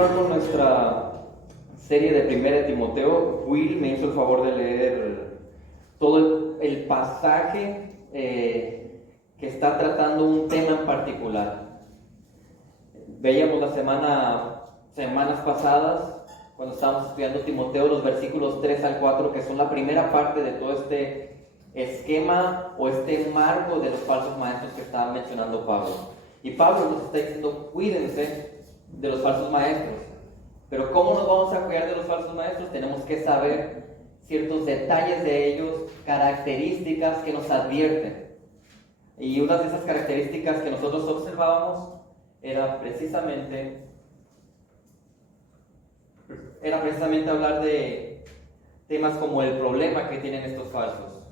continuar con nuestra serie de 1 Timoteo. Will me hizo el favor de leer todo el pasaje que está tratando un tema en particular. Veíamos las semanas pasadas, cuando estábamos estudiando Timoteo, los versículos 3 al 4, que son la primera parte de todo este esquema o este marco de los falsos maestros que estaba mencionando Pablo. Y Pablo nos está diciendo, cuídense de los falsos maestros. Pero ¿cómo nos vamos a cuidar de los falsos maestros? Tenemos que saber ciertos detalles de ellos, características que nos advierten. Y una de esas características que nosotros observábamos era precisamente hablar de temas como el problema que tienen estos falsos.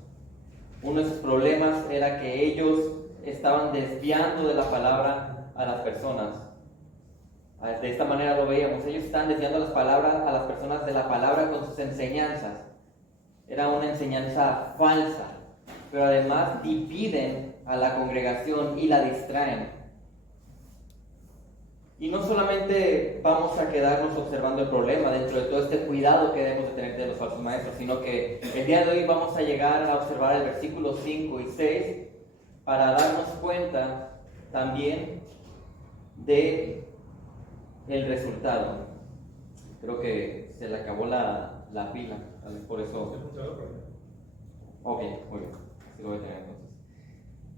Uno de esos problemas era que ellos estaban desviando de la palabra a las personas. De esta manera lo veíamos, ellos están desviando a las personas de la palabra con sus enseñanzas. Era una enseñanza falsa, pero además dividen a la congregación y la distraen. Y no solamente vamos a quedarnos observando el problema dentro de todo este cuidado que debemos de tener de los falsos maestros, sino que el día de hoy vamos a llegar a observar el versículo 5 y 6 para darnos cuenta también de el resultado. Creo que se le acabó la pila, tal vez por eso. Ok, muy bien, así lo voy a tener entonces.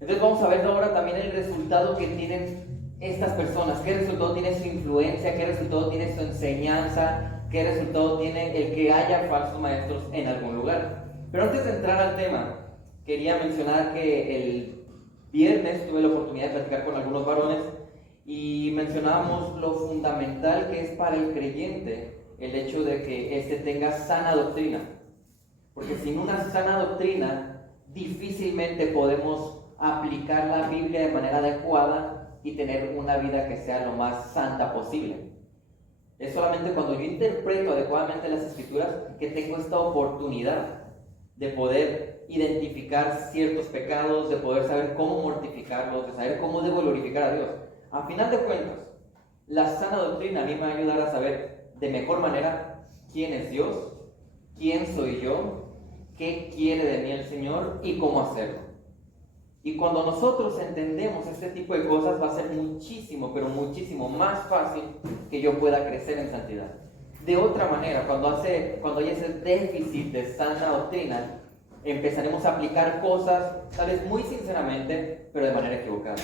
Entonces vamos a ver ahora también el resultado que tienen estas personas, qué resultado tiene su influencia, qué resultado tiene su enseñanza, qué resultado tiene el que haya falsos maestros en algún lugar. Pero antes de entrar al tema, quería mencionar que el viernes tuve la oportunidad de platicar con algunos varones y mencionábamos lo fundamental que es para el creyente el hecho de que éste tenga sana doctrina. Porque sin una sana doctrina, difícilmente podemos aplicar la Biblia de manera adecuada y tener una vida que sea lo más santa posible. Es solamente cuando yo interpreto adecuadamente las Escrituras que tengo esta oportunidad de poder identificar ciertos pecados, de poder saber cómo mortificarlos, de saber cómo debo glorificar a Dios. A final de cuentas, la sana doctrina a mí me va a ayudar a saber de mejor manera quién es Dios, quién soy yo, qué quiere de mí el Señor y cómo hacerlo. Y cuando nosotros entendemos este tipo de cosas, va a ser muchísimo, pero muchísimo más fácil que yo pueda crecer en santidad. De otra manera, cuando haya ese déficit de sana doctrina, empezaremos a aplicar cosas, tal vez muy sinceramente, pero de manera equivocada.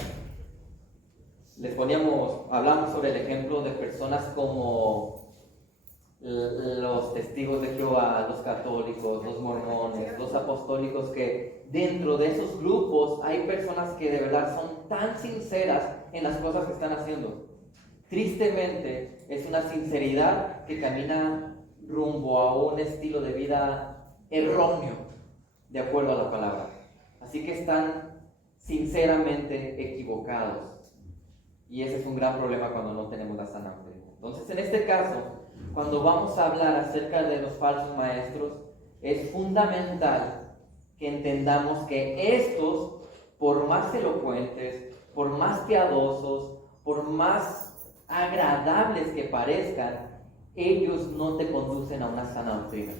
Hablamos sobre el ejemplo de personas como los testigos de Jehová, los católicos, los mormones, los apostólicos, que dentro de esos grupos hay personas que de verdad son tan sinceras en las cosas que están haciendo. Tristemente, es una sinceridad que camina rumbo a un estilo de vida erróneo, de acuerdo a la palabra. Así que están sinceramente equivocados. Y ese es un gran problema cuando no tenemos la sana doctrina. Entonces, en este caso, cuando vamos a hablar acerca de los falsos maestros, es fundamental que entendamos que estos, por más elocuentes, por más piadosos, por más agradables que parezcan, ellos no te conducen a una sana doctrina.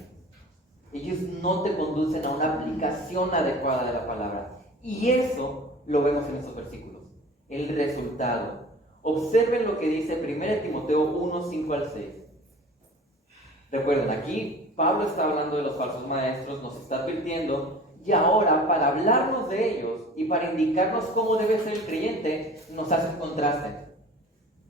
Ellos no te conducen a una aplicación adecuada de la palabra. Y eso lo vemos en estos versículos. El resultado. Observen lo que dice 1 Timoteo 1, 5 al 6. Recuerden, aquí Pablo está hablando de los falsos maestros, nos está advirtiendo, y ahora para hablarnos de ellos y para indicarnos cómo debe ser el creyente, nos hace un contraste.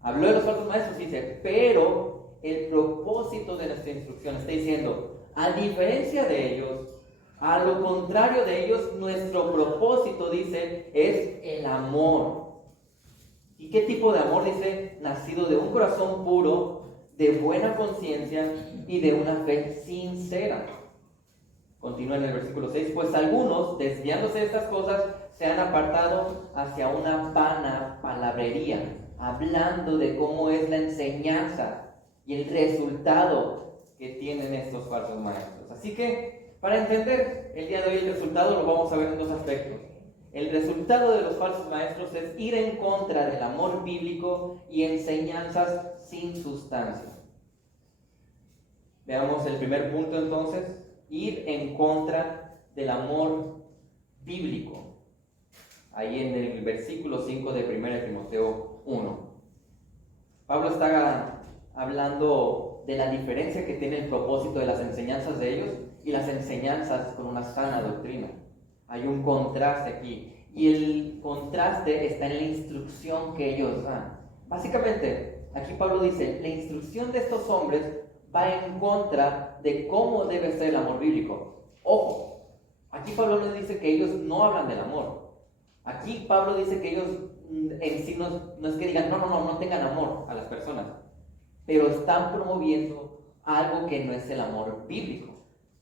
Habló de los falsos maestros y dice, pero el propósito de nuestra instrucción, está diciendo, a diferencia de ellos, a lo contrario de ellos, nuestro propósito, dice, es el amor. ¿Y qué tipo de amor? Dice, nacido de un corazón puro, de buena conciencia y de una fe sincera. Continúa en el versículo 6, pues algunos, desviándose de estas cosas, se han apartado hacia una vana palabrería, hablando de cómo es la enseñanza y el resultado que tienen estos falsos maestros. Así que, para entender el día de hoy el resultado, lo vamos a ver en dos aspectos. El resultado de los falsos maestros es ir en contra del amor bíblico y enseñanzas sin sustancia. Veamos el primer punto entonces, ir en contra del amor bíblico. Ahí en el versículo 5 de 1 Timoteo 1. Pablo está hablando de la diferencia que tiene el propósito de las enseñanzas de ellos y las enseñanzas con una sana doctrina. Hay un contraste aquí, y el contraste está en la instrucción que ellos dan. Básicamente, aquí Pablo dice, la instrucción de estos hombres va en contra de cómo debe ser el amor bíblico. Ojo, aquí Pablo no dice que ellos no hablan del amor. Aquí Pablo dice que ellos en sí no es que digan, no tengan amor a las personas, pero están promoviendo algo que no es el amor bíblico.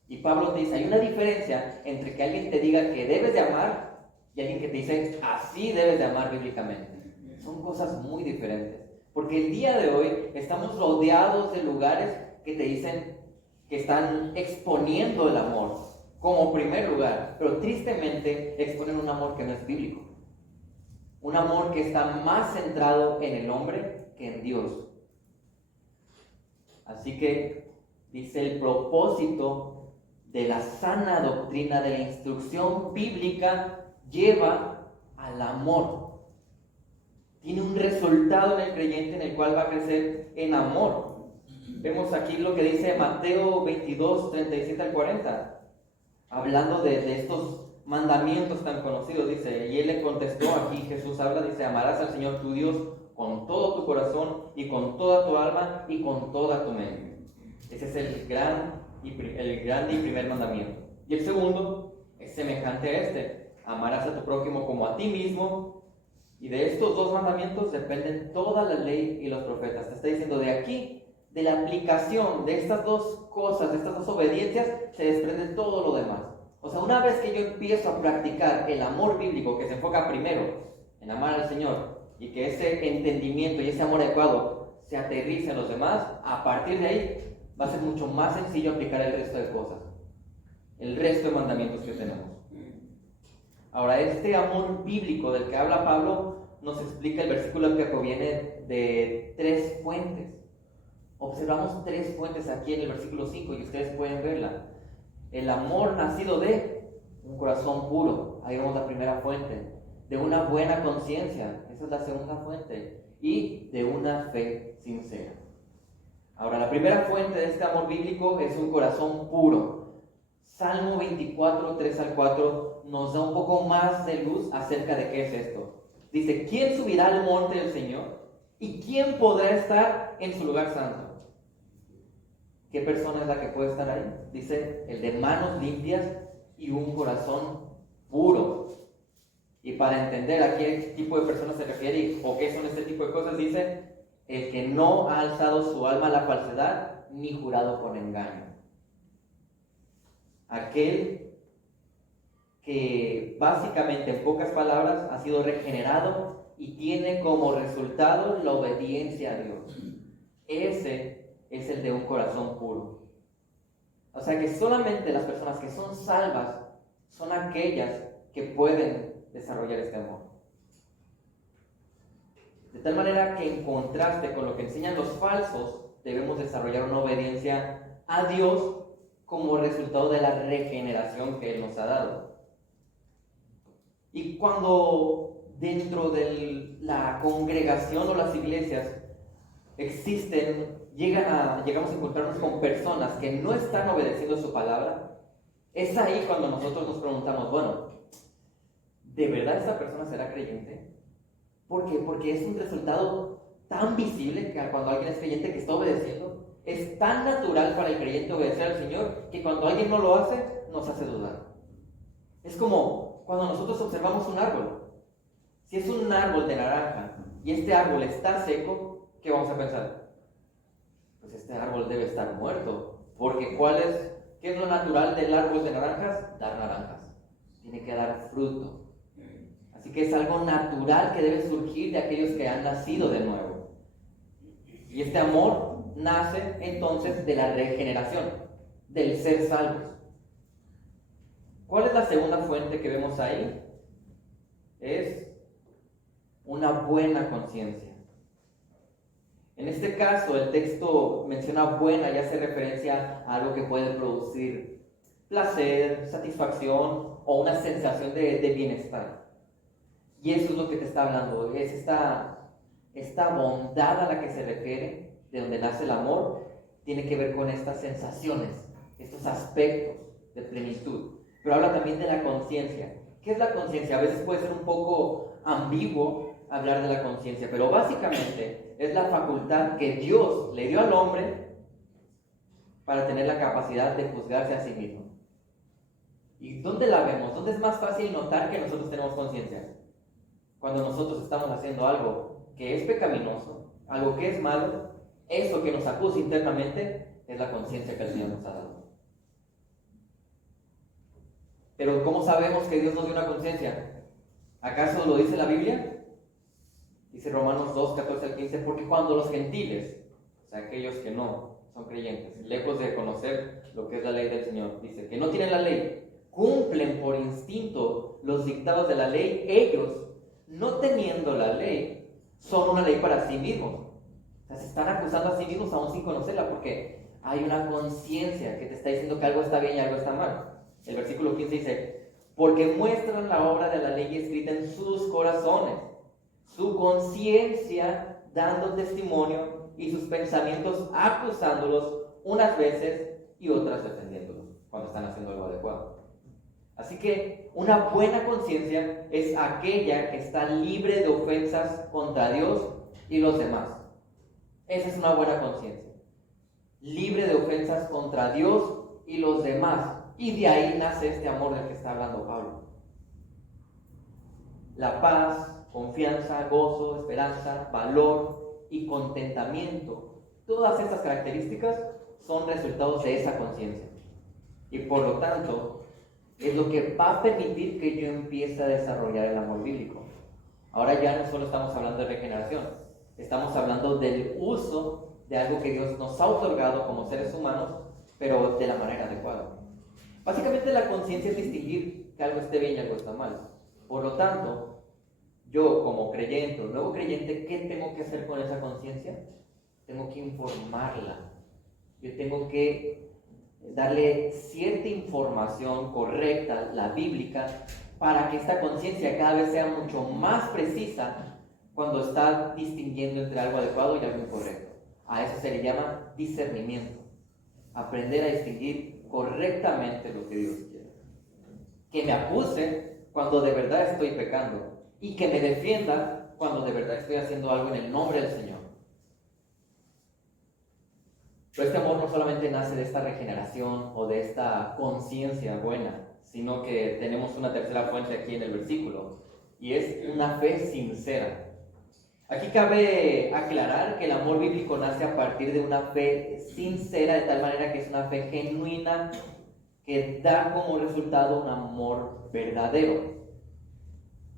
Y Pablo te dice, hay una diferencia entre que alguien te diga que debes de amar y alguien que te dice, así debes de amar bíblicamente. Son cosas muy diferentes. Porque el día de hoy estamos rodeados de lugares que te dicen que están exponiendo el amor como primer lugar, pero tristemente exponen un amor que no es bíblico. Un amor que está más centrado en el hombre que en Dios. Así que dice el propósito de la sana doctrina, de la instrucción bíblica, lleva al amor. Tiene un resultado en el creyente en el cual va a crecer en amor. Vemos aquí lo que dice Mateo 22, 37 al 40, hablando de estos mandamientos tan conocidos. Dice, y él le contestó, aquí Jesús habla, dice, amarás al Señor tu Dios con todo tu corazón y con toda tu alma y con toda tu mente. Ese es el gran y primer mandamiento. Y el segundo es semejante a este, amarás a tu prójimo como a ti mismo. Y de estos dos mandamientos dependen toda la ley y los profetas. Te está diciendo, de aquí, de la aplicación de estas dos cosas, de estas dos obediencias, se desprende todo lo demás. O sea, una vez que yo empiezo a practicar el amor bíblico, que se enfoca primero en amar al Señor, y que ese entendimiento y ese amor adecuado se aterrice en los demás, a partir de ahí va a ser mucho más sencillo aplicar el resto de cosas, el resto de mandamientos que tenemos. Ahora, este amor bíblico del que habla Pablo nos explica el versículo que proviene de tres fuentes. Observamos tres fuentes aquí en el versículo 5 y ustedes pueden verla. El amor nacido de un corazón puro, ahí vemos la primera fuente. De una buena conciencia, esa es la segunda fuente. Y de una fe sincera. Ahora, la primera fuente de este amor bíblico es un corazón puro. Salmo 24, 3 al 4 nos da un poco más de luz acerca de qué es esto. Dice, ¿quién subirá al monte del Señor? ¿Y quién podrá estar en su lugar santo? ¿Qué persona es la que puede estar ahí? Dice, el de manos limpias y un corazón puro. Y para entender a qué tipo de personas se refiere o qué son este tipo de cosas, dice, el que no ha alzado su alma a la falsedad ni jurado con engaño. Aquel que básicamente, en pocas palabras, ha sido regenerado y tiene como resultado la obediencia a Dios. Ese es el de un corazón puro. O sea que solamente las personas que son salvas son aquellas que pueden desarrollar este amor. De tal manera que en contraste con lo que enseñan los falsos, debemos desarrollar una obediencia a Dios como resultado de la regeneración que Él nos ha dado. Y cuando dentro de la congregación o las iglesias llegamos a encontrarnos con personas que no están obedeciendo su palabra, es ahí cuando nosotros nos preguntamos, bueno, ¿de verdad esta persona será creyente? ¿Por qué? Porque es un resultado tan visible que cuando alguien es creyente que está obedeciendo, es tan natural para el creyente obedecer al Señor que cuando alguien no lo hace, nos hace dudar. Es como cuando nosotros observamos un árbol. Si es un árbol de naranja y este árbol está seco, ¿qué vamos a pensar? Pues este árbol debe estar muerto, porque ¿qué es lo natural del árbol de naranjas? Dar naranjas. Tiene que dar fruto. Así que es algo natural que debe surgir de aquellos que han nacido de nuevo. Y este amor nace entonces de la regeneración, del ser salvos. ¿Cuál es la segunda fuente que vemos ahí? es una buena conciencia. En este caso, el texto menciona buena y hace referencia a algo que puede producir placer, satisfacción o una sensación de bienestar. Y eso es lo que te está hablando, es esta bondad a la que se refiere, de donde nace el amor, tiene que ver con estas sensaciones, estos aspectos de plenitud. Pero habla también de la conciencia. ¿Qué es la conciencia? A veces puede ser un poco ambiguo hablar de la conciencia, pero básicamente es la facultad que Dios le dio al hombre para tener la capacidad de juzgarse a sí mismo. ¿Y dónde la vemos? ¿Dónde es más fácil notar que nosotros tenemos conciencia? Cuando nosotros estamos haciendo algo que es pecaminoso, algo que es malo, eso que nos acusa internamente es la conciencia que el Señor nos ha dado. Pero ¿cómo sabemos que Dios nos dio una conciencia? ¿Acaso lo dice la Biblia? Dice Romanos 2, 14 al 15, porque cuando los gentiles, o sea, aquellos que no son creyentes, lejos de conocer lo que es la ley del Señor, dice que no tienen la ley, cumplen por instinto los dictados de la ley, ellos, no teniendo la ley, son una ley para sí mismos. O sea, se están acusando a sí mismos aún sin conocerla, porque hay una conciencia que te está diciendo que algo está bien y algo está mal. El versículo 15 dice, porque muestran la obra de la ley escrita en sus corazones, su conciencia dando testimonio y sus pensamientos acusándolos unas veces y otras defendiéndolos cuando están haciendo algo adecuado. Así que una buena conciencia es aquella que está libre de ofensas contra Dios y los demás. Esa es una buena conciencia. Libre de ofensas contra Dios y los demás. Y de ahí nace este amor del que está hablando Pablo. La paz, confianza, gozo, esperanza, valor y contentamiento. Todas estas características son resultados de esa conciencia. Y por lo tanto, es lo que va a permitir que yo empiece a desarrollar el amor bíblico. Ahora ya no solo estamos hablando de regeneración, estamos hablando del uso de algo que Dios nos ha otorgado como seres humanos, pero de la manera adecuada. Básicamente la conciencia es distinguir que algo esté bien y algo está mal. Por lo tanto, yo como creyente o nuevo creyente, ¿qué tengo que hacer con esa conciencia? Tengo que informarla. Yo tengo que darle cierta información correcta, la bíblica, para que esta conciencia cada vez sea mucho más precisa cuando está distinguiendo entre algo adecuado y algo incorrecto. A eso se le llama discernimiento. Aprender a distinguir correctamente lo que Dios quiere. Que me acuse cuando de verdad estoy pecando y que me defienda cuando de verdad estoy haciendo algo en el nombre del Señor. Pero este amor no solamente nace de esta regeneración o de esta conciencia buena, sino que tenemos una tercera fuente aquí en el versículo, y es una fe sincera. Aquí cabe aclarar que el amor bíblico nace a partir de una fe sincera, de tal manera que es una fe genuina que da como resultado un amor verdadero.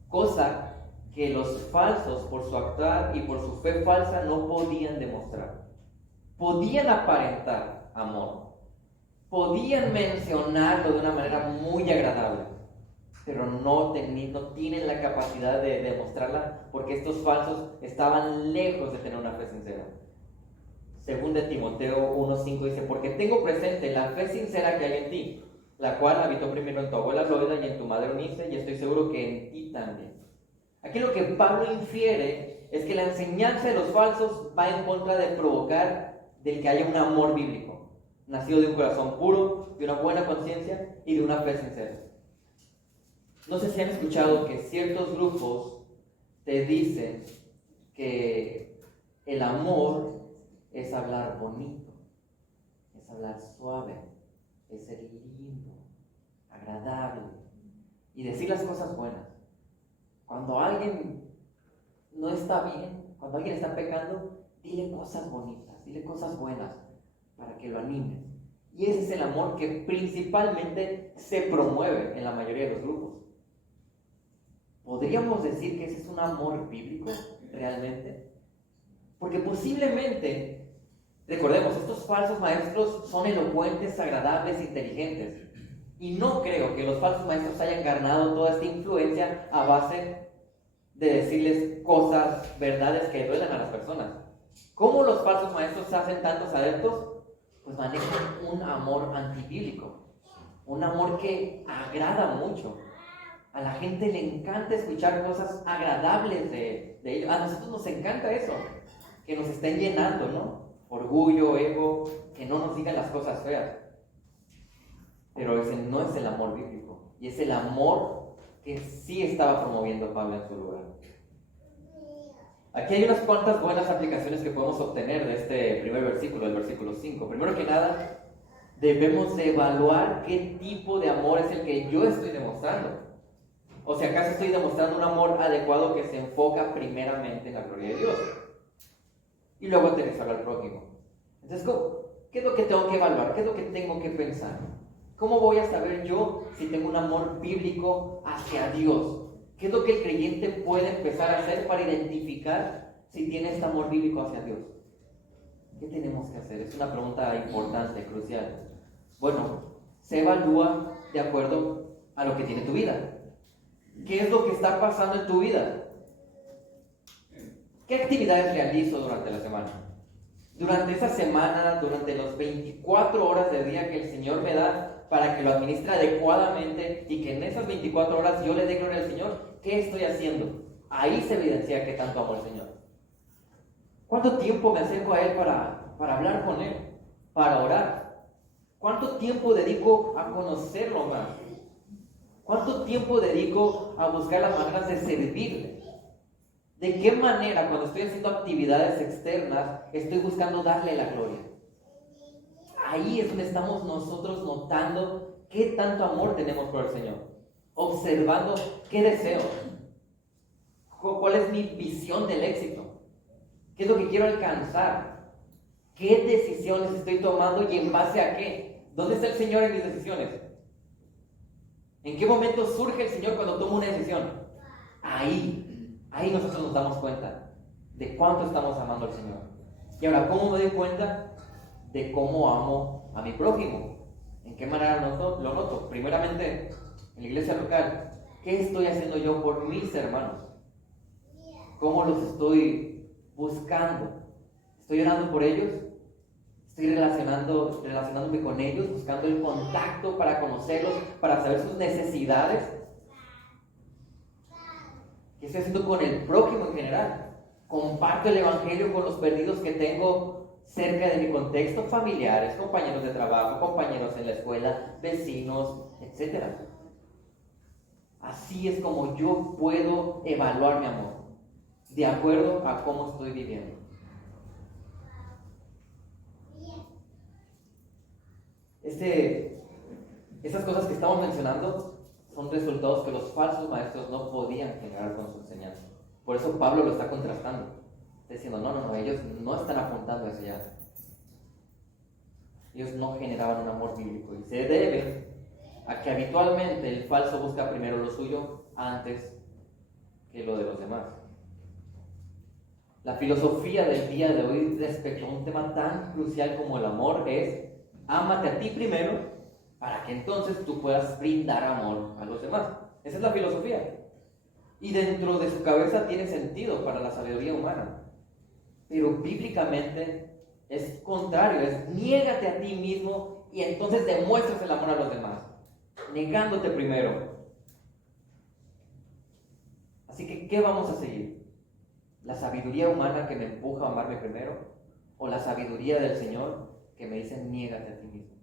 Cosa que los falsos, por su actuar y por su fe falsa, no podían demostrar. Podían aparentar amor, podían mencionarlo de una manera muy agradable, pero no tienen la capacidad de demostrarla porque estos falsos estaban lejos de tener una fe sincera. Según de Timoteo 1:5 dice, porque tengo presente la fe sincera que hay en ti, la cual habitó primero en tu abuela Loida y en tu madre Eunice, y estoy seguro que en ti también. Aquí lo que Pablo infiere es que la enseñanza de los falsos va en contra de provocar del que haya un amor bíblico, nacido de un corazón puro, de una buena conciencia y de una fe sincera. No sé si han escuchado que ciertos grupos te dicen que el amor es hablar bonito, es hablar suave, es ser lindo, agradable y decir las cosas buenas. Cuando alguien no está bien, cuando alguien está pecando, dile cosas bonitas. Dile cosas buenas para que lo animes. Y ese es el amor que principalmente se promueve en la mayoría de los grupos. ¿Podríamos decir que ese es un amor bíblico realmente? Porque posiblemente, recordemos, estos falsos maestros son elocuentes, agradables, inteligentes. Y no creo que los falsos maestros hayan ganado toda esta influencia a base de decirles cosas, verdades que duelen a las personas. ¿Cómo los falsos maestros hacen tantos adeptos? Pues manejan un amor antibíblico, un amor que agrada mucho. A la gente le encanta escuchar cosas agradables de ellos. A nosotros nos encanta eso, que nos estén llenando, ¿no? Orgullo, ego, que no nos digan las cosas feas. Pero ese no es el amor bíblico, y es el amor que sí estaba promoviendo Pablo en su lugar. Aquí hay unas cuantas buenas aplicaciones que podemos obtener de este primer versículo, el versículo 5. Primero que nada, debemos de evaluar qué tipo de amor es el que yo estoy demostrando. O si acaso estoy demostrando un amor adecuado que se enfoca primeramente en la gloria de Dios. Y luego aterrizarlo al prójimo. Entonces, ¿qué es lo que tengo que evaluar? ¿Qué es lo que tengo que pensar? ¿Cómo voy a saber yo si tengo un amor bíblico hacia Dios? ¿Qué es lo que el creyente puede empezar a hacer para identificar si tiene este amor bíblico hacia Dios? ¿Qué tenemos que hacer? Es una pregunta importante, crucial. Bueno, se evalúa de acuerdo a lo que tiene tu vida. ¿Qué es lo que está pasando en tu vida? ¿Qué actividades realizo durante la semana? Durante esa semana, durante las 24 horas del día que el Señor me da para que lo administre adecuadamente y que en esas 24 horas yo le dé gloria al Señor, ¿qué estoy haciendo? Ahí se evidencia que tanto amo al Señor. ¿Cuánto tiempo me acerco a Él para hablar con Él? Para orar. ¿Cuánto tiempo dedico a conocerlo más? ¿Cuánto tiempo dedico a buscar las maneras de servirle? ¿De qué manera, cuando estoy haciendo actividades externas, estoy buscando darle la gloria? Ahí es donde estamos nosotros notando qué tanto amor tenemos por el Señor. Observando qué deseo. ¿Cuál es mi visión del éxito? ¿Qué es lo que quiero alcanzar? ¿Qué decisiones estoy tomando y en base a qué? ¿Dónde está el Señor en mis decisiones? ¿En qué momento surge el Señor cuando tomo una decisión? Ahí nosotros nos damos cuenta de cuánto estamos amando al Señor. Y ahora, ¿cómo me doy cuenta de cómo amo a mi prójimo? ¿En qué manera lo noto? Primeramente, en la iglesia local, ¿qué estoy haciendo yo por mis hermanos? ¿Cómo los estoy buscando? ¿Estoy orando por ellos? ¿Estoy relacionándome con ellos, buscando el contacto para conocerlos, para saber sus necesidades? ¿Qué estoy haciendo con el prójimo en general? ¿Comparto el evangelio con los perdidos que tengo cerca de mi contexto? Familiares, compañeros de trabajo, compañeros en la escuela, vecinos, etc. Así es como yo puedo evaluar mi amor, de acuerdo a cómo estoy viviendo. Esas cosas que estamos mencionando son resultados que los falsos maestros no podían generar con su enseñanza. Por eso Pablo lo está contrastando. Está diciendo, no, ellos no están apuntando a eso ya. Ellos no generaban un amor bíblico. Y se debe a que habitualmente el falso busca primero lo suyo antes que lo de los demás. La filosofía del día de hoy respecto a un tema tan crucial como el amor es: ámate a ti primero para que entonces tú puedas brindar amor a los demás. Esa es la filosofía. Y dentro de su cabeza tiene sentido para la sabiduría humana. Pero bíblicamente es contrario, es niégate a ti mismo y entonces demuestras el amor a los demás, negándote primero. Así que, ¿qué vamos a seguir? ¿La sabiduría humana que me empuja a amarme primero? ¿O la sabiduría del Señor que me dice niégate a ti mismo?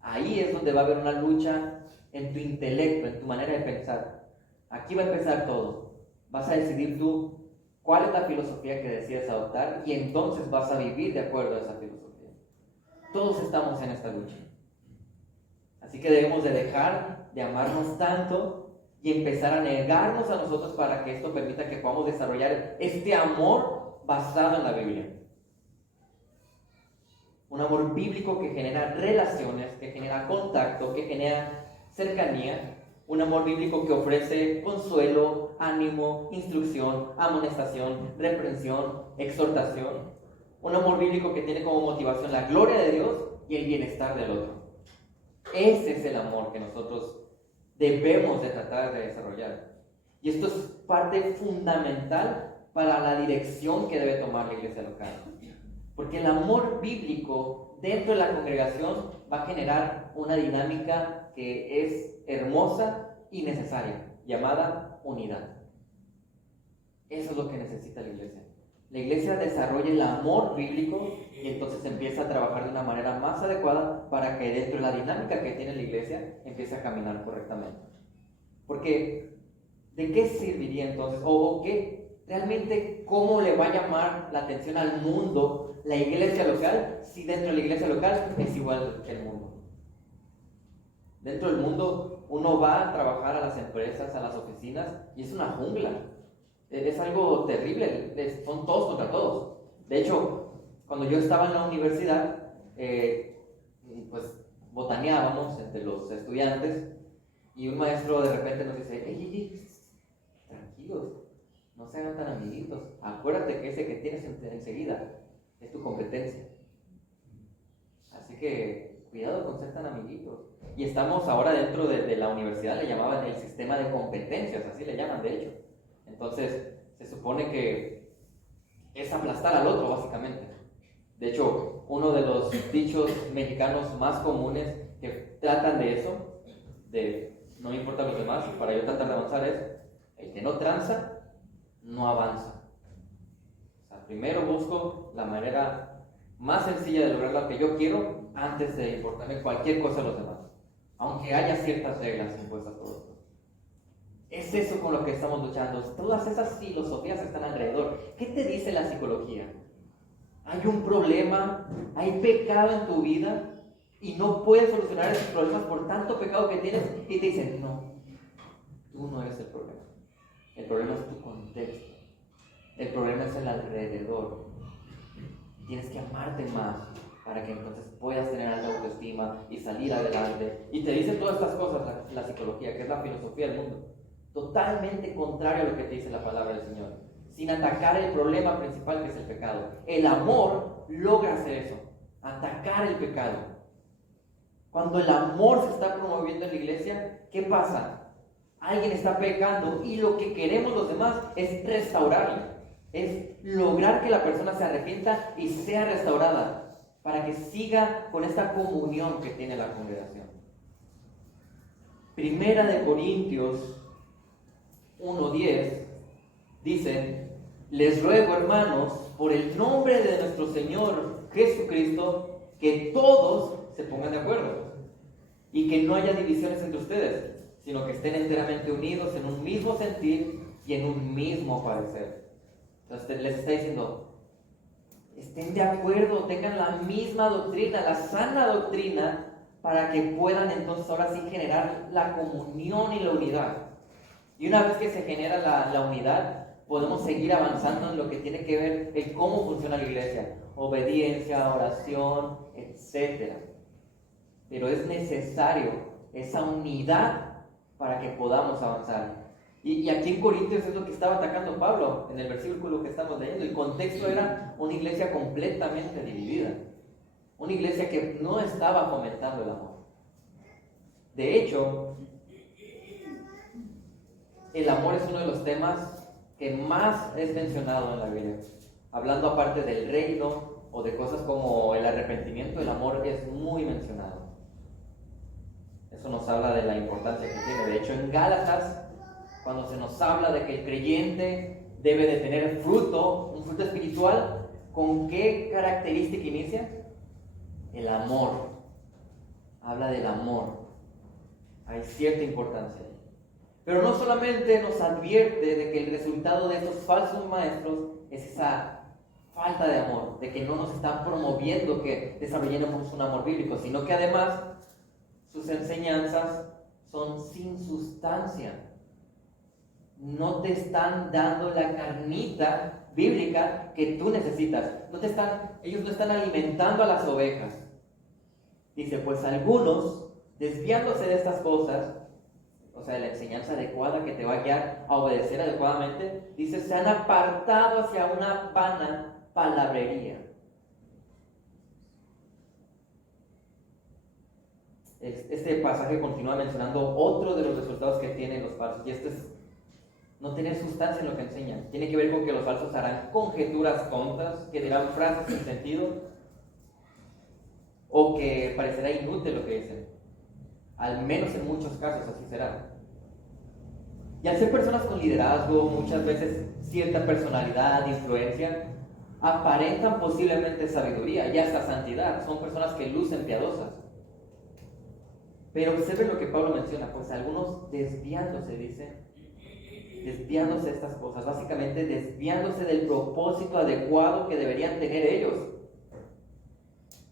Ahí es donde va a haber una lucha en tu intelecto, en tu manera de pensar. Aquí va a empezar todo. Vas a decidir tú cuál es la filosofía que decides adoptar y entonces vas a vivir de acuerdo a esa filosofía. Todos estamos en esta lucha. Así que debemos de dejar de amarnos tanto y empezar a negarnos a nosotros para que esto permita que podamos desarrollar este amor basado en la Biblia. Un amor bíblico que genera relaciones, que genera contacto, que genera cercanía. Un amor bíblico que ofrece consuelo, ánimo, instrucción, amonestación, reprensión, exhortación. Un amor bíblico que tiene como motivación la gloria de Dios y el bienestar del otro. Ese es el amor que nosotros debemos de tratar de desarrollar. Y esto es parte fundamental para la dirección que debe tomar la iglesia local. Porque el amor bíblico dentro de la congregación va a generar una dinámica que es hermosa y necesaria, llamada unidad. Eso es lo que necesita la iglesia. La iglesia desarrolla el amor bíblico y entonces empieza a trabajar de una manera más adecuada para que dentro de la dinámica que tiene la iglesia empiece a caminar correctamente. Porque, ¿de qué serviría entonces? ¿O qué? Realmente, ¿cómo le va a llamar la atención al mundo la iglesia local si dentro de la iglesia local es igual que el mundo? Dentro del mundo uno va a trabajar a las empresas, a las oficinas y es una jungla. Es algo terrible, son todos contra todos. De hecho, cuando yo estaba en la universidad, pues botaneábamos entre los estudiantes y un maestro de repente nos dice: ey, tranquilos, no se hagan tan amiguitos. Acuérdate que ese que tienes enseguida es tu competencia. Así que cuidado con ser tan amiguitos. Y estamos ahora dentro de la universidad, le llamaban el sistema de competencias, así le llaman de hecho. Entonces, se supone que es aplastar al otro, básicamente. De hecho, uno de los dichos mexicanos más comunes que tratan de eso, de no me importan los demás, para yo tratar de avanzar, es: el que no tranza, no avanza. O sea, primero busco la manera más sencilla de lograr lo que yo quiero antes de importarme cualquier cosa a los demás, aunque haya ciertas reglas impuestas por otros. Es eso con lo que estamos luchando. Todas esas filosofías están alrededor. ¿Qué te dice la psicología? Hay un problema, hay pecado en tu vida y no puedes solucionar esos problemas por tanto pecado que tienes, y te dicen: no, tú no eres el problema. El problema es tu contexto. El problema es el alrededor. Tienes que amarte más para que entonces puedas tener alta autoestima y salir adelante. Y te dicen todas estas cosas la psicología, que es la filosofía del mundo. Totalmente contrario a lo que te dice la palabra del Señor, sin atacar el problema principal, que es el pecado. El amor logra hacer eso, atacar el pecado. Cuando el amor se está promoviendo en la iglesia, ¿qué pasa? Alguien está pecando y lo que queremos los demás es restaurarle, es lograr que la persona se arrepienta y sea restaurada para que siga con esta comunión que tiene la congregación. Primera de Corintios 1:10 dice: les ruego, hermanos, por el nombre de nuestro Señor Jesucristo, que todos se pongan de acuerdo y que no haya divisiones entre ustedes, sino que estén enteramente unidos en un mismo sentir y en un mismo parecer. Entonces les está diciendo: estén de acuerdo, tengan la misma doctrina, la sana doctrina, para que puedan entonces ahora sí generar la comunión y la unidad. Y una vez que se genera la unidad, podemos seguir avanzando en lo que tiene que ver en cómo funciona la iglesia: obediencia, oración, etc. Pero es necesario esa unidad para que podamos avanzar. Y aquí en Corintios es lo que estaba atacando Pablo en el versículo que estamos leyendo. El contexto era una iglesia completamente dividida, una iglesia que no estaba fomentando el amor. De hecho, el amor es uno de los temas que más es mencionado en la Biblia. Hablando aparte del reino o de cosas como el arrepentimiento, el amor es muy mencionado. Eso nos habla de la importancia que tiene. De hecho, en Gálatas, cuando se nos habla de que el creyente debe de tener fruto, un fruto espiritual, ¿con qué característica inicia? El amor. Habla del amor. Hay cierta importancia. Pero no solamente nos advierte de que el resultado de esos falsos maestros es esa falta de amor, de que no nos están promoviendo que desarrollemos un amor bíblico, sino que además sus enseñanzas son sin sustancia. No te están dando la carnita bíblica que tú necesitas. Ellos no están alimentando a las ovejas. Dice: pues algunos, desviándose de estas cosas, o sea, de la enseñanza adecuada que te va a guiar a obedecer adecuadamente, dice, se han apartado hacia una vana palabrería. Este pasaje continúa mencionando otro de los resultados que tienen los falsos, y este es no tener sustancia en lo que enseñan. Tiene que ver con que los falsos harán conjeturas tontas, que dirán frases sin sentido, o que parecerá inútil lo que dicen. Al menos en muchos casos así será. Y al ser personas con liderazgo, muchas veces cierta personalidad, influencia, aparentan posiblemente sabiduría y hasta santidad. Son personas que lucen piadosas. Pero observen lo que Pablo menciona, pues algunos desviándose, dice, desviándose de estas cosas, básicamente desviándose del propósito adecuado que deberían tener ellos.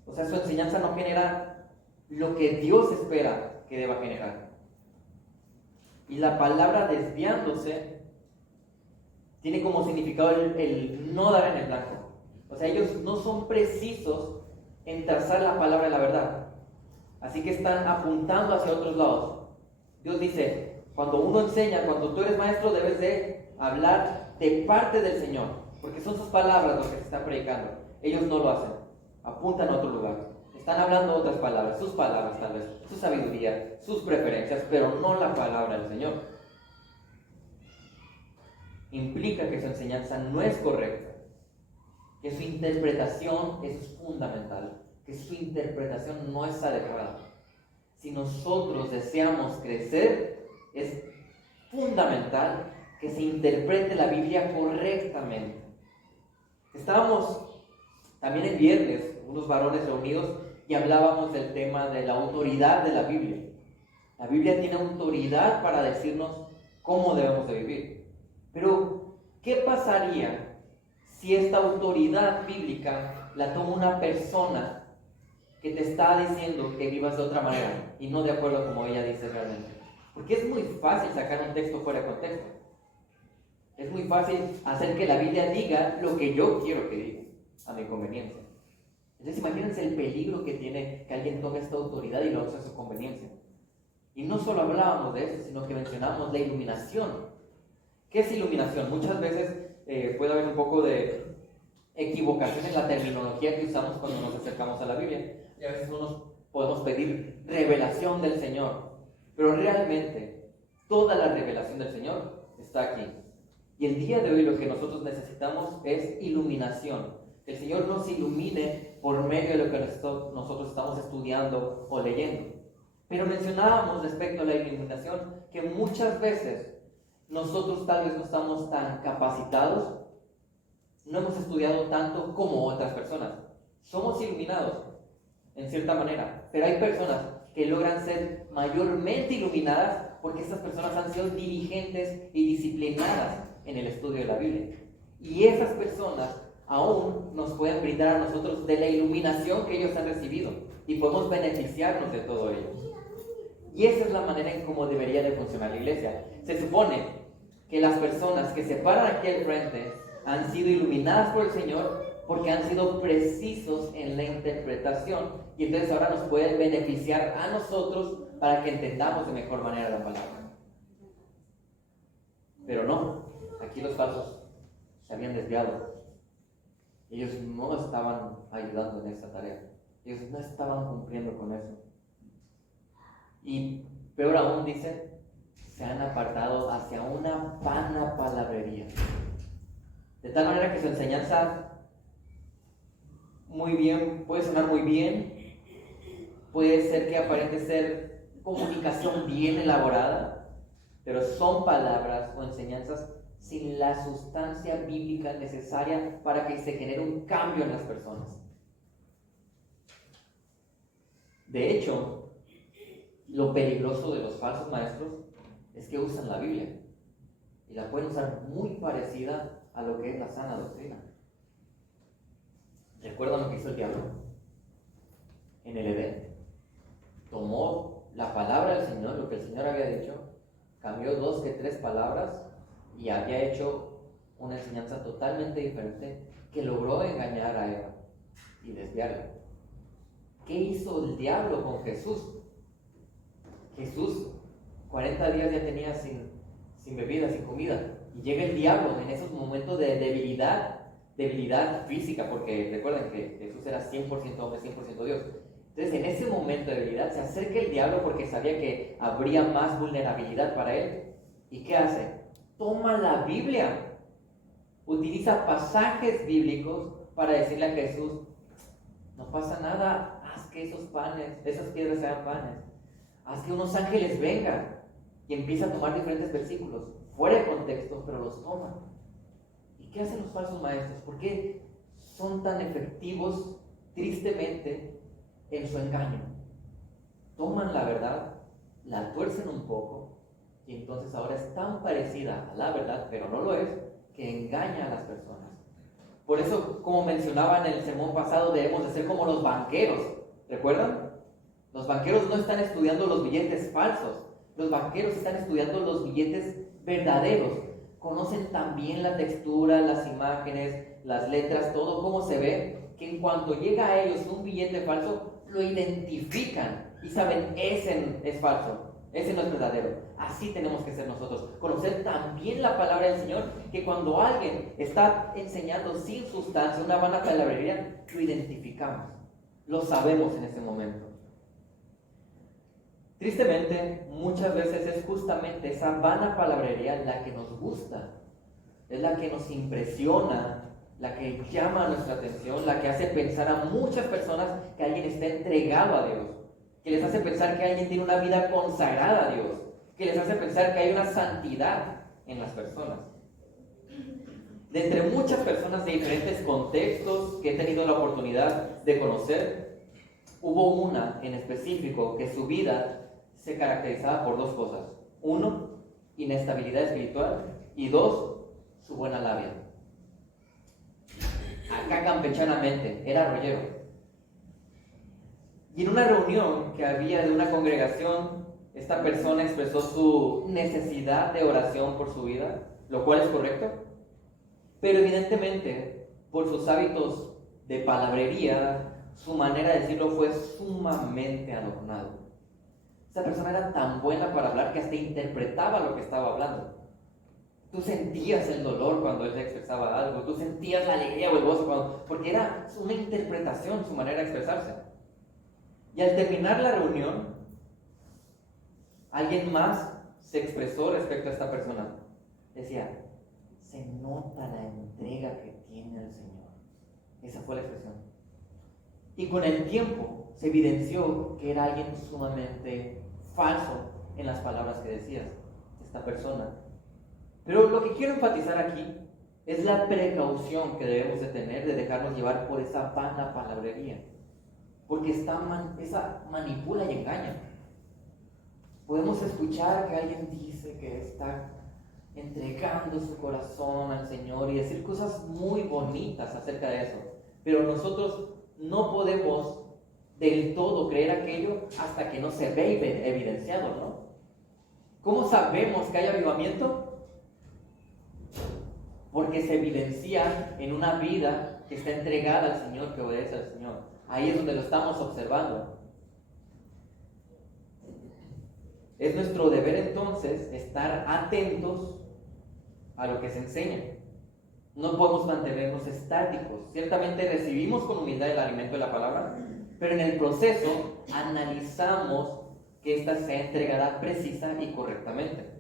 O sea, su enseñanza no genera lo que Dios espera que deba generar. Y la palabra desviándose tiene como significado el no dar en el blanco. O sea, ellos no son precisos en trazar la palabra de la verdad. Así que están apuntando hacia otros lados. Dios dice, cuando uno enseña, cuando tú eres maestro, debes de hablar de parte del Señor, porque son sus palabras lo que se está predicando. Ellos no lo hacen, apuntan a otro lugar. Están hablando otras palabras, sus palabras tal vez, su sabiduría, sus preferencias, pero no la palabra del Señor. Implica que su enseñanza no es correcta, que su interpretación es fundamental, que su interpretación no es adecuada. Si nosotros deseamos crecer, es fundamental que se interprete la Biblia correctamente. Estábamos también el viernes, unos varones reunidos, y hablábamos del tema de la autoridad de la Biblia. La Biblia tiene autoridad para decirnos cómo debemos de vivir. Pero, ¿qué pasaría si esta autoridad bíblica la toma una persona que te está diciendo que vivas de otra manera y no de acuerdo a como ella dice realmente? Porque es muy fácil sacar un texto fuera de contexto. Es muy fácil hacer que la Biblia diga lo que yo quiero que diga, a mi conveniencia. Entonces imagínense el peligro que tiene que alguien tome esta autoridad y lo use a su conveniencia. Y no solo hablábamos de eso, sino que mencionábamos la iluminación. ¿Qué es iluminación? Muchas veces puede haber un poco de equivocación en la terminología que usamos cuando nos acercamos a la Biblia. Y a veces no nos podemos pedir revelación del Señor. Pero realmente, toda la revelación del Señor está aquí. Y el día de hoy lo que nosotros necesitamos es iluminación. Que el Señor nos ilumine por medio de lo que nosotros estamos estudiando o leyendo. Pero mencionábamos respecto a la iluminación que muchas veces nosotros tal vez no estamos tan capacitados, no hemos estudiado tanto como otras personas. Somos iluminados, en cierta manera, pero hay personas que logran ser mayormente iluminadas porque estas personas han sido diligentes y disciplinadas en el estudio de la Biblia. Y esas personas aún nos pueden brindar a nosotros de la iluminación que ellos han recibido y podemos beneficiarnos de todo ello. Y esa es la manera en cómo debería de funcionar la iglesia. Se supone que las personas que se paran aquí al frente han sido iluminadas por el Señor porque han sido precisos en la interpretación y entonces ahora nos pueden beneficiar a nosotros para que entendamos de mejor manera la palabra. Pero no, aquí los falsos se habían desviado. Ellos no estaban ayudando en esa tarea. Ellos no estaban cumpliendo con eso. Y peor aún, dice, se han apartado hacia una vana palabrería. De tal manera que su enseñanza puede sonar muy bien, puede ser que aparente ser comunicación bien elaborada, pero son palabras o enseñanzas sin la sustancia bíblica necesaria para que se genere un cambio en las personas. De hecho, lo peligroso de los falsos maestros es que usan la Biblia y la pueden usar muy parecida a lo que es la sana doctrina. ¿Recuerdan lo que hizo el diablo en el Edén? Tomó la palabra del Señor, lo que el Señor había dicho, cambió 2 que 3 palabras y había hecho una enseñanza totalmente diferente que logró engañar a Eva y desviarla. ¿Qué hizo el diablo con Jesús? Jesús 40 días ya tenía sin bebida, sin comida, y llega el diablo en esos momentos de debilidad física, porque recuerden que Jesús era 100% hombre, 100% Dios. Entonces en ese momento de debilidad se acerca el diablo porque sabía que habría más vulnerabilidad para él. ¿Y qué hace? toma la Biblia, utiliza pasajes bíblicos para decirle a Jesús, no pasa nada, haz que esos panes, esas piedras sean panes, haz que unos ángeles vengan, y empieza a tomar diferentes versículos, fuera de contexto, pero los toma. ¿Y qué hacen los falsos maestros? ¿Por qué son tan efectivos, tristemente, en su engaño? Toman la verdad, la tuercen un poco, y entonces ahora es tan parecida a la verdad, pero no lo es, que engaña a las personas. Por eso, como mencionaba en el sermón pasado, debemos de ser como los banqueros. ¿Recuerdan? Los banqueros no están estudiando los billetes falsos. Los banqueros están estudiando los billetes verdaderos. Conocen también la textura, las imágenes, las letras, todo cómo se ve, que en cuanto llega a ellos un billete falso, lo identifican y saben, ese es falso, ese no es verdadero. Así tenemos que ser nosotros. Conocer también la palabra del Señor, que cuando alguien está enseñando sin sustancia, una vana palabrería, lo identificamos, lo sabemos en ese momento. Tristemente, muchas veces es justamente esa vana palabrería la que nos gusta, es la que nos impresiona, la que llama nuestra atención, la que hace pensar a muchas personas que alguien está entregado a Dios, que les hace pensar que alguien tiene una vida consagrada a Dios, que les hace pensar que hay una santidad en las personas. De entre muchas personas de diferentes contextos que he tenido la oportunidad de conocer, hubo una en específico que su vida se caracterizaba por dos cosas. Uno, inestabilidad espiritual, y dos, su buena labia. Acá campechanamente, era rollero. Y en una reunión que había de una congregación, esta persona expresó su necesidad de oración por su vida, lo cual es correcto, pero evidentemente, por sus hábitos de palabrería, su manera de decirlo fue sumamente adornado. Esa persona era tan buena para hablar que hasta interpretaba lo que estaba hablando. Tú sentías el dolor cuando él expresaba algo, tú sentías la alegría o el gozo, porque era una interpretación su manera de expresarse. Y al terminar la reunión, alguien más se expresó respecto a esta persona. Decía, se nota la entrega que tiene el Señor. Esa fue la expresión. Y con el tiempo se evidenció que era alguien sumamente falso en las palabras que decía esta persona. Pero lo que quiero enfatizar aquí es la precaución que debemos de tener de dejarnos llevar por esa vana palabrería, porque esa manipula y engaña. Podemos escuchar que alguien dice que está entregando su corazón al Señor y decir cosas muy bonitas acerca de eso, pero nosotros no podemos del todo creer aquello hasta que no se ve evidenciado, ¿no? ¿Cómo sabemos que hay avivamiento? Porque se evidencia en una vida que está entregada al Señor, que obedece al Señor. Ahí es donde lo estamos observando. Es nuestro deber entonces estar atentos a lo que se enseña. No podemos mantenernos estáticos. Ciertamente recibimos con humildad el alimento de la palabra, pero en el proceso analizamos que ésta sea entregada precisa y correctamente.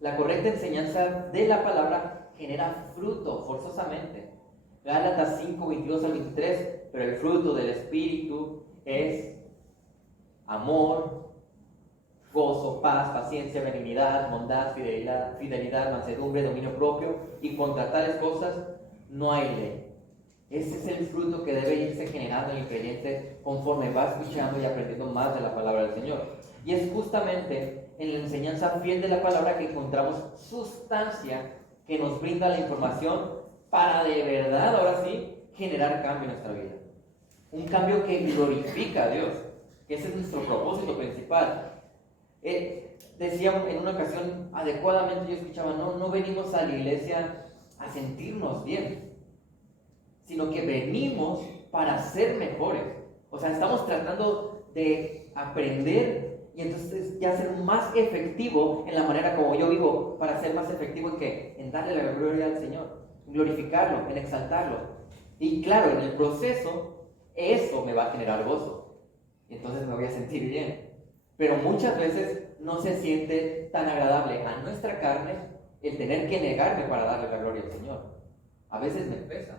La correcta enseñanza de la palabra genera fruto forzosamente. Gálatas 5, 22 al 23, pero el fruto del Espíritu es amor, gozo, paz, paciencia, benignidad, bondad, fidelidad, mansedumbre, dominio propio, y contra tales cosas no hay ley. Ese es el fruto que debe irse generando en el creyente conforme va escuchando y aprendiendo más de la palabra del Señor. Y es justamente en la enseñanza fiel de la palabra que encontramos sustancia que nos brinda la información para de verdad, ahora sí, generar cambio en nuestra vida. Un cambio que glorifica a Dios, que ese es nuestro propósito principal. Decía en una ocasión, adecuadamente yo escuchaba, no venimos a la iglesia a sentirnos bien, sino que venimos para ser mejores. O sea, estamos tratando de aprender y entonces ya ser más efectivo en la manera como yo vivo, para ser más efectivo en ¿qué? En darle la gloria al Señor, en glorificarlo, en exaltarlo. Y claro, en el proceso, eso me va a generar gozo. Y entonces me voy a sentir bien. Pero muchas veces no se siente tan agradable a nuestra carne el tener que negarme para darle la gloria al Señor. A veces me pesa.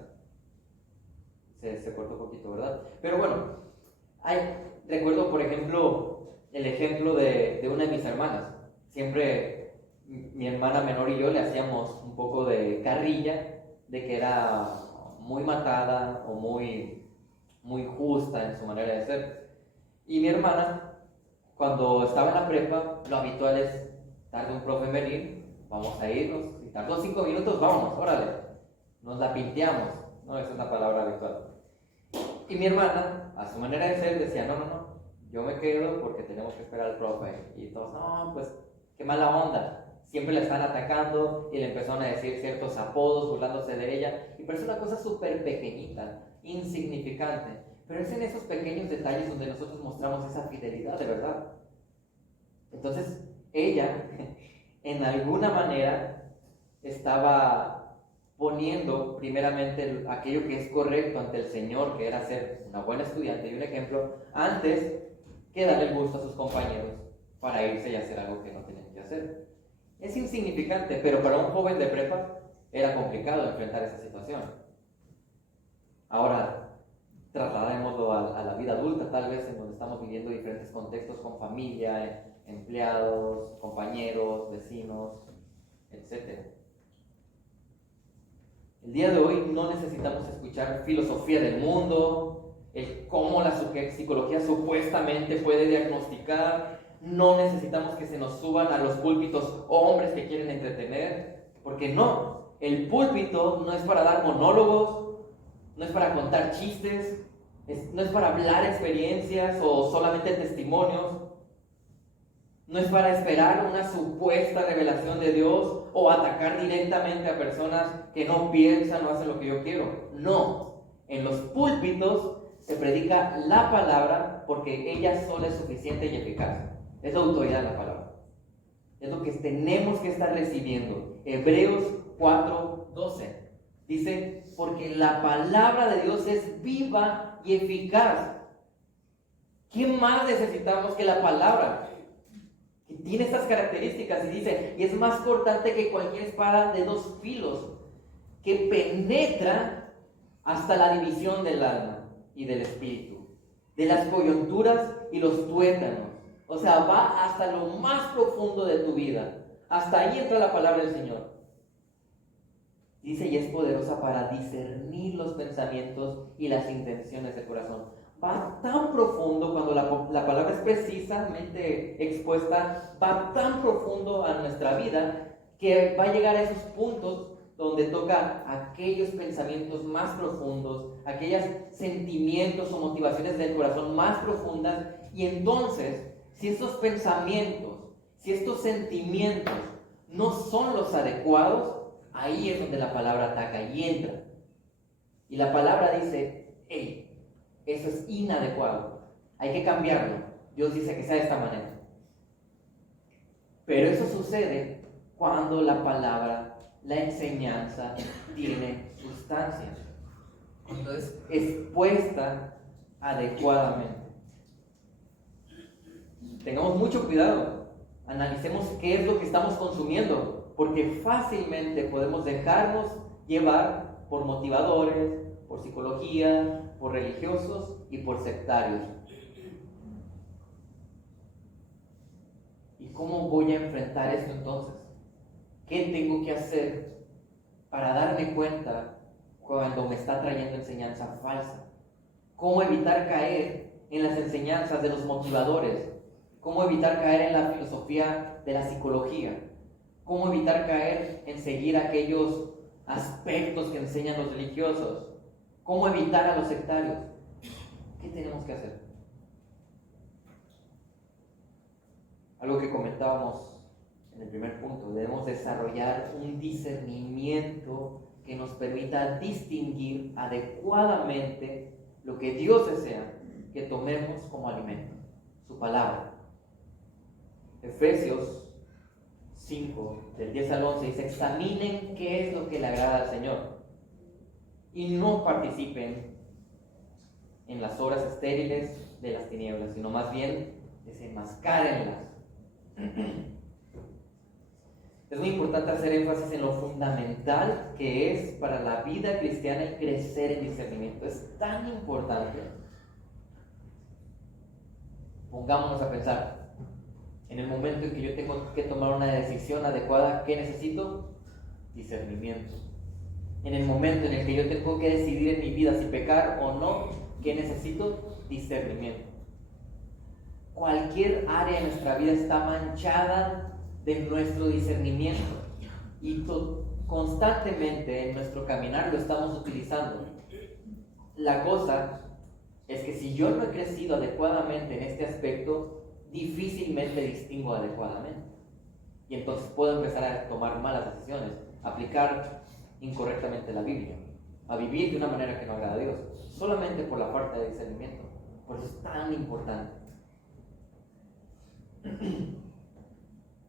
Se cortó un poquito, ¿verdad? Pero bueno, recuerdo, por ejemplo, el ejemplo de una de mis hermanas. Siempre mi hermana menor y yo le hacíamos un poco de carrilla de que era muy matada o muy justa en su manera de ser. Y mi hermana, cuando estaba en la prepa, lo habitual es, tarde un profe en venir, vamos a irnos, si tardó 5 minutos, vámonos, órale, nos la pinteamos, no, esa es una palabra habitual. Y mi hermana, a su manera de ser, decía, no, yo me quedo porque tenemos que esperar al profe. Y todos, no, pues, qué mala onda. Siempre la están atacando y le empezaron a decir ciertos apodos, burlándose de ella. Y parece una cosa súper pequeñita, insignificante. Pero es en esos pequeños detalles donde nosotros mostramos esa fidelidad de verdad. Entonces, ella, en alguna manera, estaba poniendo primeramente aquello que es correcto ante el Señor, que era ser una buena estudiante y un ejemplo, antes que darle el gusto a sus compañeros para irse y hacer algo que no tenían que hacer. Es insignificante, pero para un joven de prepa era complicado enfrentar esa situación. Ahora, trasladémoslo a la vida adulta, tal vez, en donde estamos viviendo diferentes contextos con familia, empleados, compañeros, vecinos, etc. El día de hoy no necesitamos escuchar filosofía del mundo, cómo la psicología supuestamente puede diagnosticar. No necesitamos que se nos suban a los púlpitos hombres que quieren entretener, porque no, el púlpito no es para dar monólogos, no es para contar chistes, no es para hablar experiencias o solamente testimonios. No es para esperar una supuesta revelación de Dios o atacar directamente a personas que no piensan o hacen lo que yo quiero. No, en los púlpitos se predica la palabra porque ella sola es suficiente y eficaz. Es la autoridad de la palabra. Es lo que tenemos que estar recibiendo. Hebreos 4:12 dice, porque la palabra de Dios es viva y eficaz. ¿Qué más necesitamos que la palabra? Que tiene estas características y dice, y es más cortante que cualquier espada de 2 filos, que penetra hasta la división del alma y del espíritu, de las coyunturas y los tuétanos. O sea, va hasta lo más profundo de tu vida. Hasta ahí entra la palabra del Señor. Dice, y es poderosa para discernir los pensamientos y las intenciones del corazón. Va tan profundo cuando la palabra es precisamente expuesta, va tan profundo a nuestra vida que va a llegar a esos puntos donde toca aquellos pensamientos más profundos, aquellos sentimientos o motivaciones del corazón más profundas. Y entonces, si estos pensamientos, si estos sentimientos no son los adecuados, ahí es donde la palabra ataca y entra. Y la palabra dice, hey, eso es inadecuado, hay que cambiarlo. Dios dice que sea de esta manera. Pero eso sucede cuando la palabra, la enseñanza, tiene sustancia. Entonces, es puesta adecuadamente. Tengamos mucho cuidado, analicemos qué es lo que estamos consumiendo, porque fácilmente podemos dejarnos llevar por motivadores, por psicología, por religiosos y por sectarios. ¿Y cómo voy a enfrentar esto entonces? ¿Qué tengo que hacer para darme cuenta cuando me está trayendo enseñanza falsa? ¿Cómo evitar caer en las enseñanzas de los motivadores? ¿Cómo evitar caer en la filosofía de la psicología? ¿Cómo evitar caer en seguir aquellos aspectos que enseñan los religiosos? ¿Cómo evitar a los sectarios? ¿Qué tenemos que hacer? Algo que comentábamos en el primer punto, debemos desarrollar un discernimiento que nos permita distinguir adecuadamente lo que Dios desea que tomemos como alimento, su palabra. Efesios 5, del 10 al 11, dice, examinen qué es lo que le agrada al Señor y no participen en las obras estériles de las tinieblas, sino más bien desenmascárenlas. Es muy importante hacer énfasis en lo fundamental que es para la vida cristiana el crecer en discernimiento. Es tan importante. Pongámonos a pensar, en el momento en que yo tengo que tomar una decisión adecuada, ¿qué necesito? Discernimiento. En el momento en el que yo tengo que decidir en mi vida si pecar o no, ¿qué necesito? Discernimiento. Cualquier área de nuestra vida está manchada de nuestro discernimiento y constantemente en nuestro caminar lo estamos utilizando. La cosa es que si yo no he crecido adecuadamente en este aspecto, difícilmente distingo adecuadamente. Y entonces puedo empezar a tomar malas decisiones, aplicar incorrectamente la Biblia, a vivir de una manera que no agrada a Dios, solamente por la falta de discernimiento. Por eso es tan importante.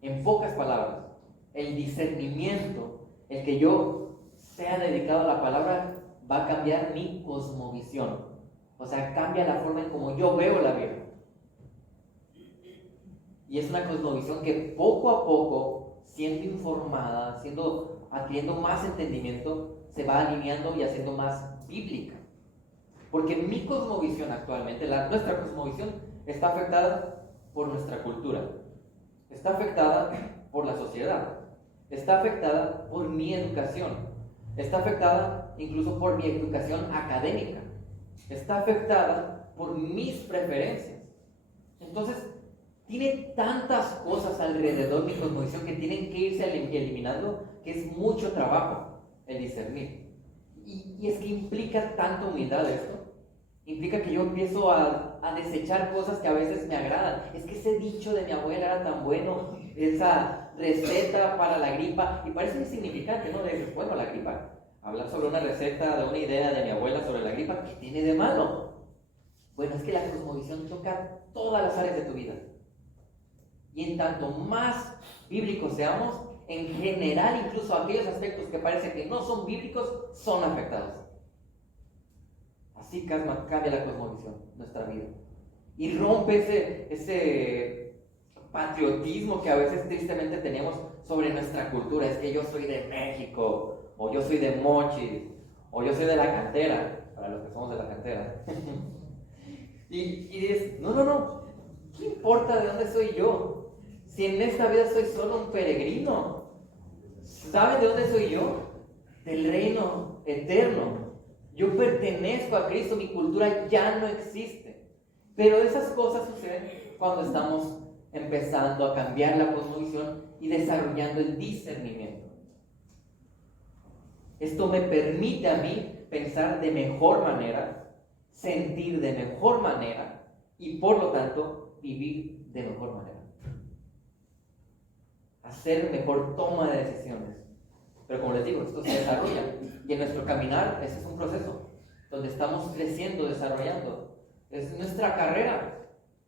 En pocas palabras, el discernimiento, el que yo sea dedicado a la palabra, va a cambiar mi cosmovisión. O sea, cambia la forma en cómo yo veo la vida. Y es una cosmovisión que poco a poco, siendo informada, adquiriendo más entendimiento, se va alineando y haciendo más bíblica. Porque mi cosmovisión actualmente, nuestra cosmovisión, está afectada por nuestra cultura. Está afectada por la sociedad. Está afectada por mi educación. Está afectada incluso por mi educación académica. Está afectada por mis preferencias. Entonces, tiene tantas cosas alrededor de mi cosmovisión que tienen que irse eliminando, que es mucho trabajo el discernir. Y es que implica tanta humildad esto. Implica que yo empiezo a desechar cosas que a veces me agradan. Es que ese dicho de mi abuela era tan bueno, esa receta para la gripa, y parece insignificante, ¿no? De, bueno, la gripa. Hablar sobre una receta, de una idea de mi abuela sobre la gripa, ¿qué tiene de malo? Bueno, es que la cosmovisión toca todas las áreas de tu vida. Y en tanto más bíblicos seamos, en general, incluso aquellos aspectos que parecen que no son bíblicos, son afectados. Así cambia la cosmovisión, nuestra vida. Y rompe ese patriotismo que a veces tristemente tenemos sobre nuestra cultura. Es que yo soy de México, o yo soy de Mochis, o yo soy de la cantera, para los que somos de la cantera. y dices, no, ¿qué importa de dónde soy yo? Si en esta vida soy solo un peregrino. ¿Saben de dónde soy yo? Del reino eterno. Yo pertenezco a Cristo, mi cultura ya no existe. Pero esas cosas suceden cuando estamos empezando a cambiar la cosmovisión y desarrollando el discernimiento. Esto me permite a mí pensar de mejor manera, sentir de mejor manera y por lo tanto vivir de mejor manera. Hacer mejor toma de decisiones. Pero como les digo, esto se desarrolla. Y en nuestro caminar, ese es un proceso donde estamos creciendo, desarrollando. Es nuestra carrera.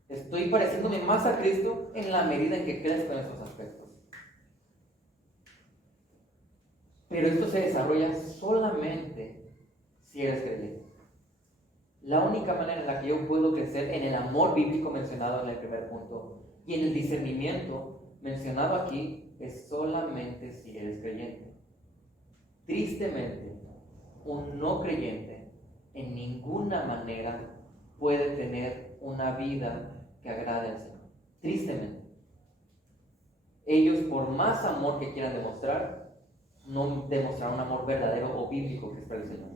Estoy pareciéndome más a Cristo en la medida en que crezco en estos aspectos. Pero esto se desarrolla solamente si eres creyente. La única manera en la que yo puedo crecer en el amor bíblico mencionado en el primer punto y en el discernimiento mencionado aquí es solamente si eres creyente. Tristemente, un no creyente en ninguna manera puede tener una vida que agrade al Señor. Tristemente. Ellos, por más amor que quieran demostrar, no demostrarán un amor verdadero o bíblico que espera el Señor.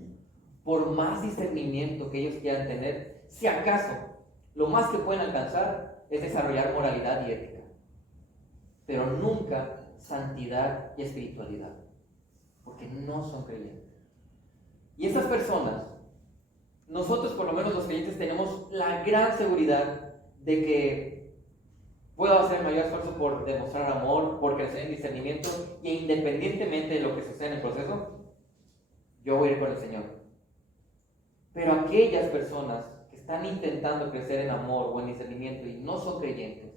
Por más discernimiento que ellos quieran tener, si acaso lo más que pueden alcanzar es desarrollar moralidad y ética, pero nunca santidad y espiritualidad, porque no son creyentes. Y esas personas, nosotros por lo menos los creyentes tenemos la gran seguridad de que puedo hacer el mayor esfuerzo por demostrar amor, por crecer en discernimiento, e independientemente de lo que suceda en el proceso, yo voy a ir con el Señor. Pero aquellas personas que están intentando crecer en amor o en discernimiento y no son creyentes,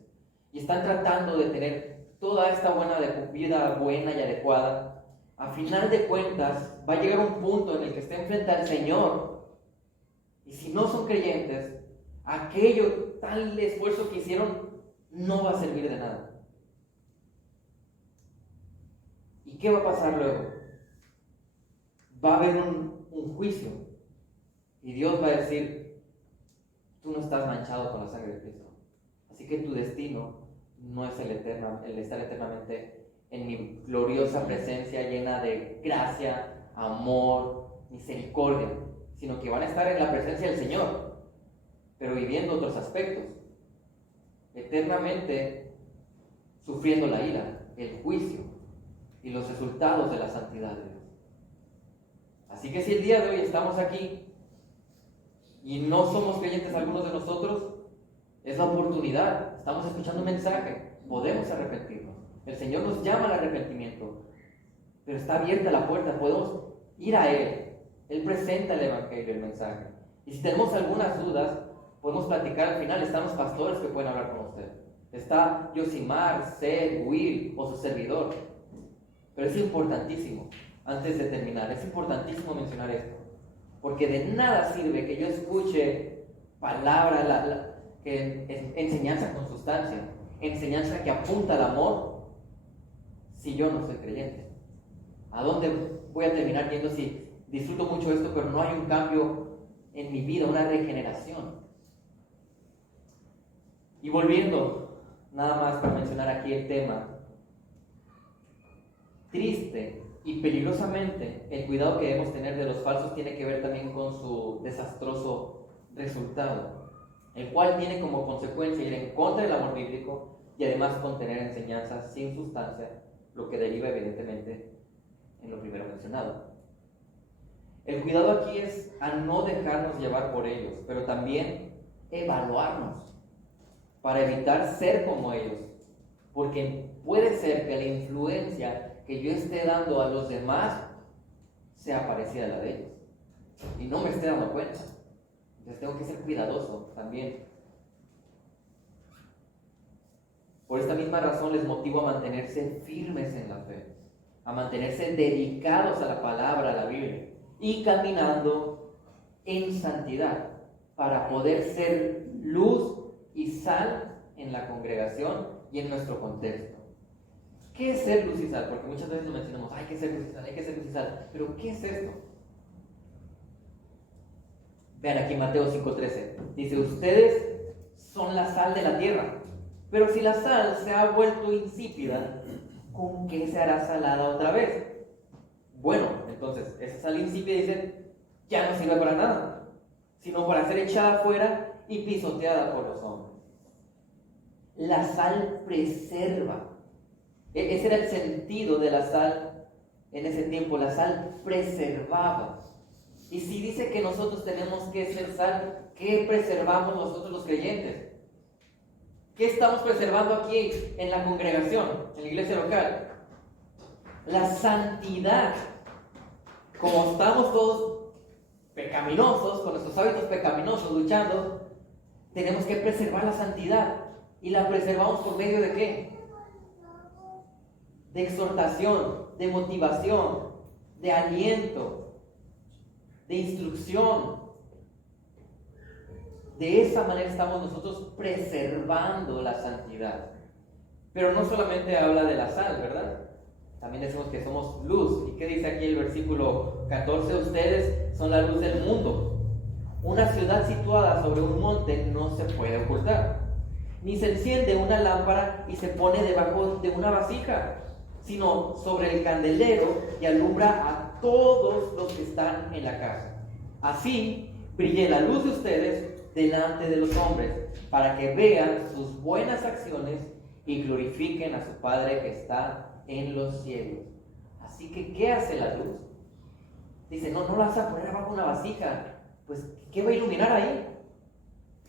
y están tratando de tener toda esta vida buena y adecuada, a final de cuentas va a llegar un punto en el que estén frente al Señor, y si no son creyentes, aquello, tal esfuerzo que hicieron, no va a servir de nada. ¿Y qué va a pasar luego? Va a haber un juicio. Y Dios va a decir, tú no estás manchado con la sangre de Cristo. Así que tu destino no es el estar eternamente en mi gloriosa presencia llena de gracia, amor, misericordia, sino que van a estar en la presencia del Señor, pero viviendo otros aspectos, eternamente sufriendo la ira, el juicio y los resultados de la santidad de Dios. Así que si el día de hoy estamos aquí y no somos creyentes algunos de nosotros, es la oportunidad. Estamos escuchando un mensaje, podemos arrepentirnos. El Señor nos llama al arrepentimiento, pero está abierta la puerta, podemos ir a Él. Él presenta el Evangelio, el mensaje. Y si tenemos algunas dudas, podemos platicar al final. Están los pastores que pueden hablar con usted. Está Yosimar, Seth, Will o su servidor. Pero es importantísimo, antes de terminar, es importantísimo mencionar esto. Porque de nada sirve que yo escuche palabra, enseñanza con sustancia, enseñanza que apunta al amor, si yo no soy creyente. ¿A dónde voy a terminar yendo si disfruto mucho esto, pero no hay un cambio en mi vida, una regeneración? Y volviendo, nada más para mencionar aquí el tema, triste y peligrosamente, el cuidado que debemos tener de los falsos tiene que ver también con su desastroso resultado, el cual tiene como consecuencia ir en contra del amor bíblico y además contener enseñanzas sin sustancia, lo que deriva evidentemente en lo primero mencionado. El cuidado aquí es a no dejarnos llevar por ellos, pero también evaluarnos para evitar ser como ellos, porque puede ser que la influencia que yo esté dando a los demás sea parecida a la de ellos y no me esté dando cuenta. Entonces tengo que ser cuidadoso también. Por esta misma razón les motivo a mantenerse firmes en la fe, a mantenerse dedicados a la palabra, a la Biblia, y caminando en santidad para poder ser luz y sal en la congregación y en nuestro contexto. ¿Qué es ser luz y sal? Porque muchas veces lo mencionamos, hay que ser luz y sal, hay que ser luz y sal. Pero ¿qué es esto? Vean aquí Mateo 5:13. Dice, ustedes son la sal de la tierra. Pero si la sal se ha vuelto insípida, ¿con qué se hará salada otra vez? Bueno, entonces, esa sal insípida dice, ya no sirve para nada, sino para ser echada afuera y pisoteada por los hombres. La sal preserva. Ese era el sentido de la sal en ese tiempo. La sal preservaba. Y si dice que nosotros tenemos que ser sal, ¿qué preservamos nosotros los creyentes? ¿Qué estamos preservando aquí en la congregación, en la iglesia local? La santidad. Como estamos todos pecaminosos, con nuestros hábitos pecaminosos luchando, tenemos que preservar la santidad. ¿Y la preservamos por medio de qué? De exhortación, de motivación, de aliento, de instrucción. De esa manera estamos nosotros preservando la santidad. Pero no solamente habla de la sal, ¿verdad? También decimos que somos luz. ¿Y qué dice aquí el versículo 14? Ustedes son la luz del mundo. Una ciudad situada sobre un monte no se puede ocultar. Ni se enciende una lámpara y se pone debajo de una vasija, sino sobre el candelero y alumbra a todos los que están en la casa. Así brille la luz de ustedes delante de los hombres, para que vean sus buenas acciones y glorifiquen a su Padre que está en los cielos. Así que, ¿qué hace la luz? Dice, no la vas a poner bajo una vasija. Pues, ¿qué va a iluminar ahí?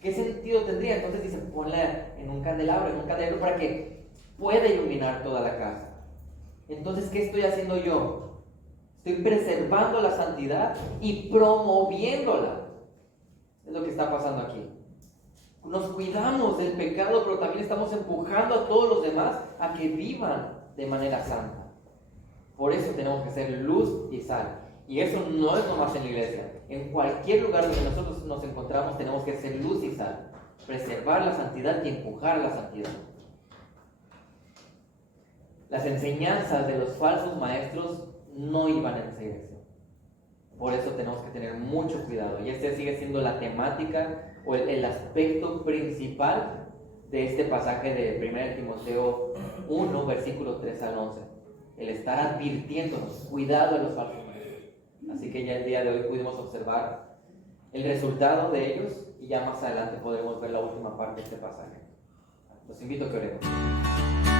¿Qué sentido tendría? Entonces dice, ponla en un candelabro, para que pueda iluminar toda la casa. Entonces, ¿qué estoy haciendo yo? Estoy preservando la santidad y promoviéndola. Es lo que está pasando aquí. Nos cuidamos del pecado, pero también estamos empujando a todos los demás a que vivan de manera santa. Por eso tenemos que ser luz y sal. Y eso no es nomás en la iglesia. En cualquier lugar donde nosotros nos encontramos tenemos que ser luz y sal. Preservar la santidad y empujar la santidad. las enseñanzas de los falsos maestros no iban en esa dirección. Por eso tenemos que tener mucho cuidado. Y este sigue siendo la temática o el aspecto principal de este pasaje de 1 Timoteo 1, versículo 3 al 11. El estar advirtiéndonos, cuidado de los falsos maestros. Así que ya el día de hoy pudimos observar el resultado de ellos y ya más adelante podremos ver la última parte de este pasaje. Los invito a que oremos.